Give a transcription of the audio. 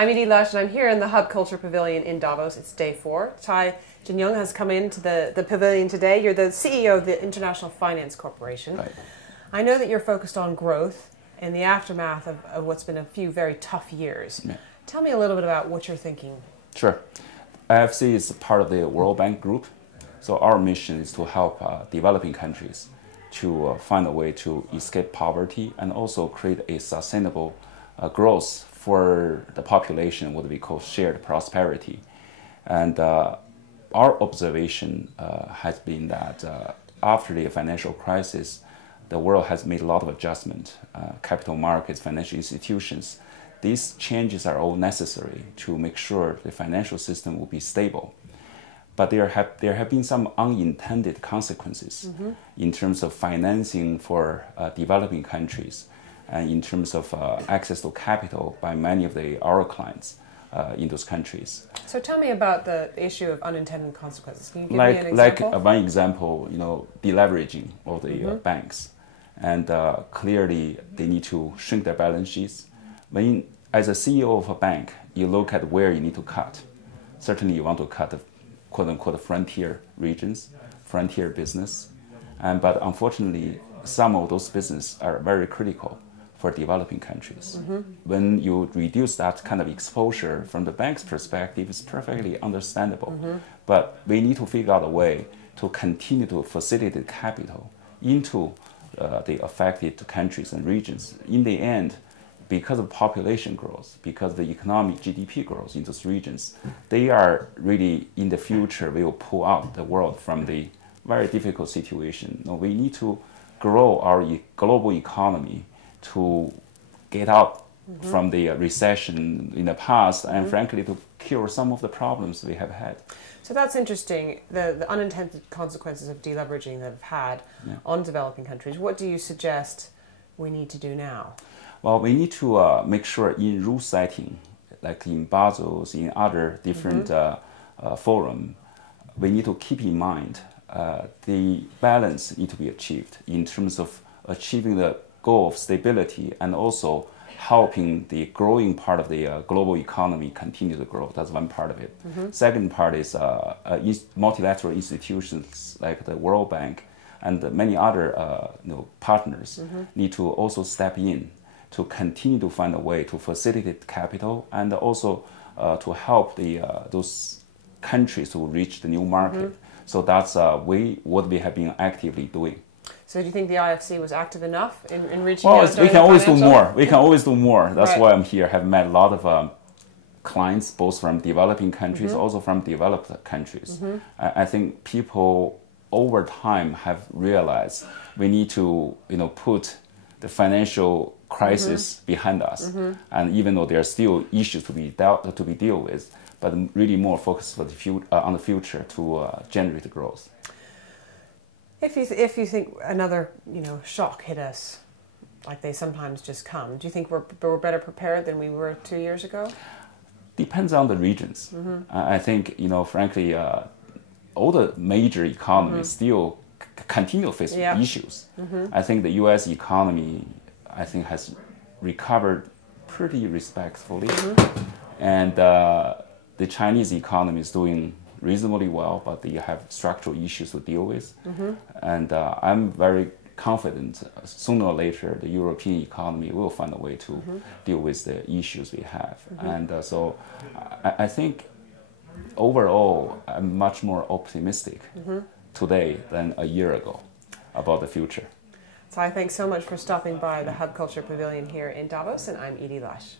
I'm Edie Lush, and I'm here in the Hub Culture Pavilion in Davos. It's day 4. Yong has come into the pavilion today. You're the CEO of the International Finance Corporation. Right. I know that you're focused on growth in the aftermath of what's been a few very tough years. Yeah. Tell me a little bit about what you're thinking. Sure. IFC is part of the World Bank Group. So our mission is to help developing countries to find a way to escape poverty and also create a sustainable growth for the population, what we call shared prosperity. And our observation has been that after the financial crisis, the world has made a lot of adjustment. Capital markets, financial institutions, these changes are all necessary to make sure the financial system will be stable. But there have been some unintended consequences in terms of financing for developing countries and in terms of access to capital by many of our clients in those countries. So tell me about the issue of unintended consequences. Can you give me an example? Like one example, deleveraging of the banks. And clearly they need to shrink their balance sheets. As a CEO of a bank, you look at where you need to cut. Certainly you want to cut the quote-unquote frontier regions, frontier business. But unfortunately, some of those businesses are very critical for developing countries. When you reduce that kind of exposure from the bank's perspective, it's perfectly understandable. But we need to figure out a way to continue to facilitate capital into the affected countries and regions. In the end, because of population growth, because of the economic GDP growth in those regions, they are really, in the future, will pull out the world from the very difficult situation. We need to grow our global economy to get out from the recession in the past and frankly to cure some of the problems we have had. So that's interesting, the unintended consequences of deleveraging that have had on developing countries. What do you suggest we need to do now? Well, we need to make sure in rule setting, like in Basel, in other different forums, we need to keep in mind the balance need to be achieved in terms of achieving the goal of stability and also helping the growing part of the global economy continue to grow. That's one part of it. Second part is multilateral institutions like the World Bank and many other partners need to also step in to continue to find a way to facilitate capital and also to help those countries to reach the new market. So that's what we have been actively doing. So do you think the IFC was active enough in reaching out? Well, we can always do more. We can always do more. That's right. why I'm here. Have met a lot of clients, both from developing countries, also from developed countries. I think people over time have realized we need to put the financial crisis behind us. And even though there are still issues to be dealt with, but really more focus for on the future to generate growth. If you think another shock hit us, like they sometimes just come, do you think we're better prepared than we were 2 years ago? Depends on the regions. I think frankly, all the major economies still continue to face issues. I think the U.S. economy, has recovered pretty respectfully, and the Chinese economy is doing reasonably well, but they have structural issues to deal with. And I'm very confident sooner or later the European economy will find a way to deal with the issues we have. And so I think overall I'm much more optimistic today than a year ago about the future. So thanks so much for stopping by the Hub Culture Pavilion here in Davos, and I'm Edie Lush.